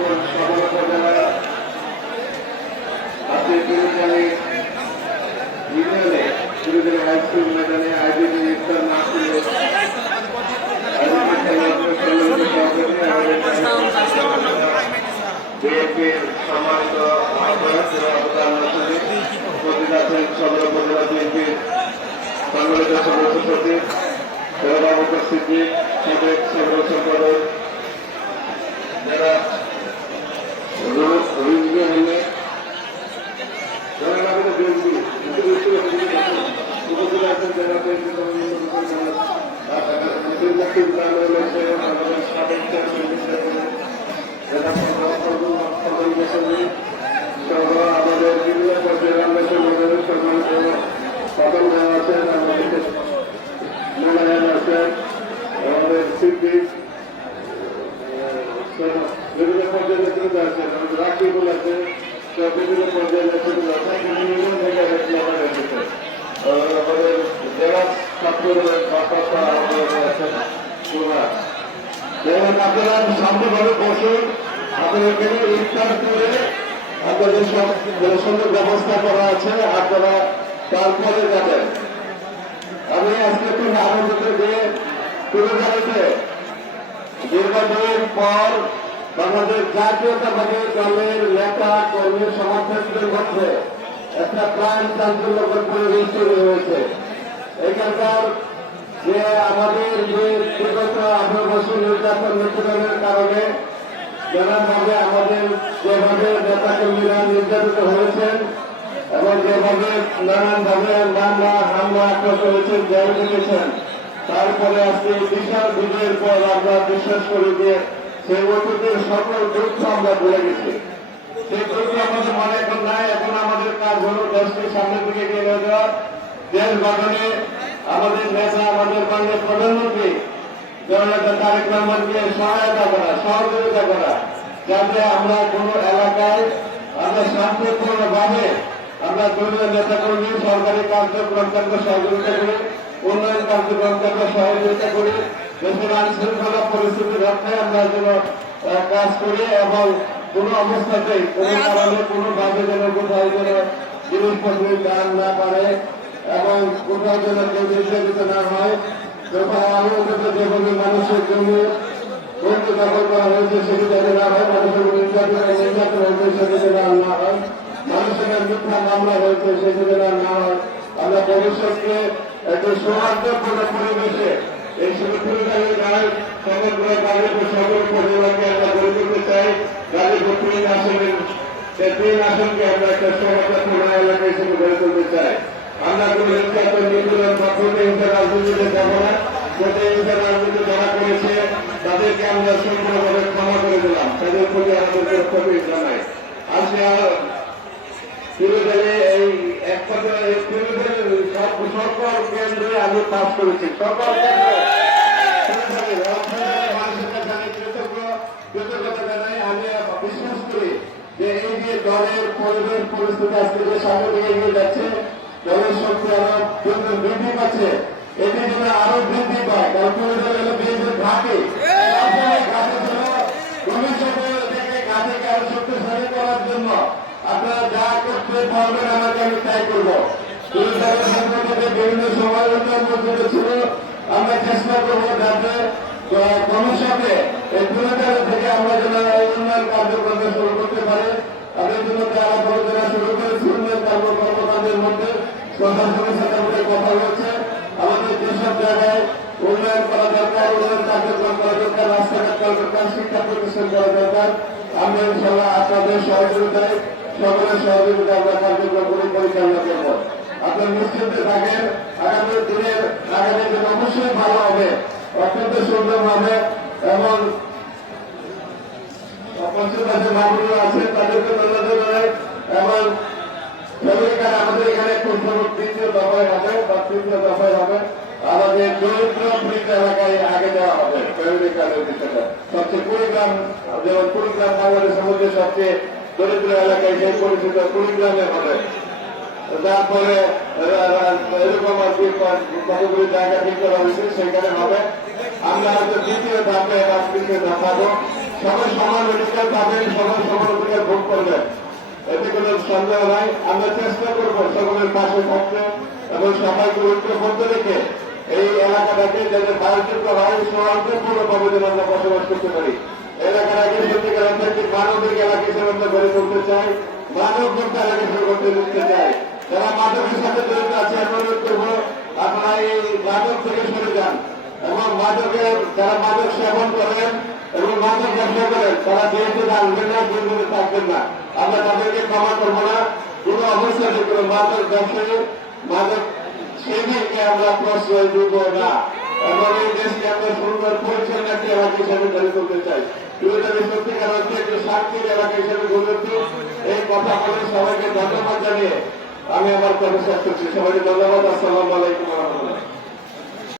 সদর উপজেলা আজকে তিরুচালী ইউনিয়নে তিরুচালী হাই স্কুল ময়দানে আয়োজিত ইফতার মাহফিলে বিএনপির সম্মানিত উপস্থিত আছেন সদর উপজেলা বিএনপির সম্মানিত সদস্য সচিব বাবুকর সিদ্দিক সাবেক সাধারণ সম্পাদক যারা উপস্থিত আছেন যারা আমাদের বিভিন্ন পর্যায়ের সম্মানিত সকল আছেন আমাদের মেলায়ন আছেন আমাদের সিদ্দিক বিভিন্ন পর্যায়ের নেতৃত্ব আছেন আমাদের রাকিবুল আছে বিভিন্ন পর্যায়ের নেতৃত্ব আছে আমাদের জেলা ছাত্র আপনারা সামনেভাবে বসুন আপনাদের এখানে ইফতার করে আপনাদের সুন্দর ব্যবস্থা করা আছে আপনারা তারপরে যাবেন। আমি আজকে খুব আনন্দিত যে তিরুচালীতে দীর্ঘদিন পর বাংলাদেশ জাতীয়তাবাদী দলের নেতা কর্মী সমর্থকদের মধ্যে একটা প্রাণ চাঞ্চল্যকর পরিবেশ তৈরি হয়েছে। এখানকার যে আমাদের যে বিগত 18 বছর নির্যাতন নিপীড়নের কারণে নানাভাবে আমাদের যেভাবে নেতা কর্মীরা নির্যাতিত হয়েছেন এবং যেভাবে নানানভাবে মামলা হামলা আক্রান্ত হয়েছেন জেল রেখেছেন, তারপরে আজকে বিশাল বিজয়ের পর আমরা বিশ্বাস করি যে সেই অতীতের সকল দুঃখ আমরা ভুলে গেছি। সেই দুঃখ আমাদের মনে এখন নাই। এখন আমাদের কাজ হল দেশকে সামনের দিকে এগিয়ে নিয়ে যাওয়া, দেশ গঠনে আমাদের নেতা আমাদের মাননীয় প্রধানমন্ত্রী জননেতা তারেক রহমানকে সহায়তা করা, সহযোগিতা করা, যাতে আমরা কোন এলাকায় আমরা শান্তিপূর্ণভাবে আমরা দলীয় নেতাকর্মী সরকারি কার্যক্রম কেন্দ্র সহযোগিতা করি, উন্নয়ন কার্যক্রম কেন্দ্র সহযোগিতা করি, দেশের আইন শৃঙ্খলা পরিস্থিতি রক্ষায় আমরা যেন কাজ করি এবং কোন অবস্থাতেই কোন কারণে কোনোভাবে যেন কোথাও যেন জিনিসপত্রের দাম না পারে এবং কোথাও যেন কেউ নির্যাতিত না হয়। যেভাবে মানুষের জন্য বন্ধু দখল করা হয়েছে সেটি যাতে না হয়, মানুষের নির্যাতন হয়েছে সেটি যেন না হয়, মানুষের মিথ্যা মামলা হয়েছে সেটি যেন না হয়। আমরা ভবিষ্যৎকে একটি সৌহার্দ্যপূর্ণ পরিবেশে এই সুরক্ষিত গাড়ি সমগ্র গাড়িপুর সকল পরিবারকে আমরা গড়ে তুলতে চাই। গাড়িপুর 3 আসনের 3 আসনকে আমরা একটা সৌহার্দ্যপূর্ণ এলাকা হিসেবে গড়ে তুলতে চাই। আমরা কোন নির্যাতন নিপীড়ন বা প্রতিহিংসা রাজনীতিতে যাব না। প্রতিহিংসা রাজনীতি যারা করেছে তাদেরকে আমরা সম্পূর্ণভাবে ক্ষমা করে দিলাম, তাদের প্রতি আমাদের ক্ষতি জানাই। আজকে তিরুচালী এই এক পর্যায়ে সকল কেন্দ্রে আমি পাস করেছি, সকল কৃতজ্ঞতা জানাই। আমি বিশ্বাস করি যে এই যে দলের পরিবেশ পরিস্থিতি আজকে যে সামনে দিকে এগিয়ে যাচ্ছে, দলের শক্তি আরো বৃদ্ধি পাচ্ছে, এটি যেন আরো বৃদ্ধি পায়। কারণ বিএনপির ঘাটে ভবিষ্যতে থেকে ঘাটেকে আরো শক্তিশালী করার জন্য আপনারা যা করতে পারবেন আমাকে আমি তাই করবো। বিভিন্ন সময় উন্নয়ন ছিল, আমরা চেষ্টা করবো যাতে ভবিষ্যতে এই তিরুচালী থেকে আমরা যেন এই উন্নয়ন কার্যক্রমে শুরু করতে পারি। তাদের জন্য যারা পরিচালনা শুরু করেছে উন্নয়ন কার্যক্রমের মধ্যে প্রশাসনের সাথে আমাদের কথা হচ্ছে। আমাদের যেসব জায়গায় উন্নয়ন করা দরকার, উন্নয়ন কার্যক্রম করা দরকার, রাস্তাঘাট করা দরকার, শিক্ষা প্রতিষ্ঠান করা দরকার, আমরা ইনশাল্লাহ আপনাদের সহযোগিতায় সকলের সহযোগিতা আমরা কার্যক্রমগুলি পরিচালনা করব। আপনার নিশ্চিন্তে থাকেন, আগামী দিনের আগামী দিন অবশ্যই ভালো হবে, অত্যন্ত সুন্দর হবে এবং পঞ্চদাসে মামলা আছে তাদেরকে ধন্যবাদ জানাই। এবং আমাদের এখানে দ্বিতীয় দফায় হবে বা তৃতীয় দফায় হবে আমাদের দরিদ্র পীড়িত এলাকায় আগে দেওয়া হবে। সবচেয়ে কুড়িগ্রাম, যেমন কুড়িগ্রাম বাংলাদেশের মধ্যে সবচেয়ে দরিদ্র এলাকায় যে পরিচিত কুড়িগ্রামে হবে। তারপরে এরকম আর কি কতগুলি জায়গা ঠিক করা হয়েছে সেখানে হবে। আমরা হয়তো দ্বিতীয় ধাপে বা তৃতীয় ধাপ সবাই সমান অধিকার পাবেন, সবাই সমান অধিকার ভোগ করবেন, এতে কোনো সন্দেহ নাই। আমরা চেষ্টা করবো সকলের পাশে থাকতে এবং সবাইকে ঐক্যবদ্ধ রেখে এই এলাকাটাকে যাতে বায়োযোগ্য হয় সৌহার্দ্যপূর্ণভাবে যেন আমরা বসবাস করতে পারি। এলাকাটাকে সত্যিকার অর্থে মানবিক এলাকা হিসেবে আমরা গড়ে তুলতে চাই, মানব মুক্ত এলাকা হিসেবে করতে দিতে চাই। যারা মাদকের সাথে জড়িত আছে অনুরোধ করবো আপনারা এই মাদক থেকে সরে যান এবং মাদকের যারা মাদক সেবন করেন এবং মাদক ব্যবসা করেন তারা যেহেতু আসবেন না, দুর্নীতি থাকবেন না। আমরা তাদেরকে ক্ষমা করবো না, কোনো অবস্থাতে কোনো মাদক ব্যবসায়ী মাদক সেদিনকে আমরা প্রশ্রয় দিব না এবং এই দেশকে আমরা সুন্দর পরিচ্ছন্ন একটি এলাকা হিসেবে গড়ে তুলতে চাই। আমি সত্যিকার অর্থে একটি শান্তির এলাকা হিসেবে গড়ে তুলতে এই কথা বলে সবাইকে ধন্যবাদ জানিয়ে আমি আমার কথা শেষ করছি। সবাইকে ধন্যবাদ। আসসালামু আলাইকুম ওয়া রাহমাতুল্লাহ।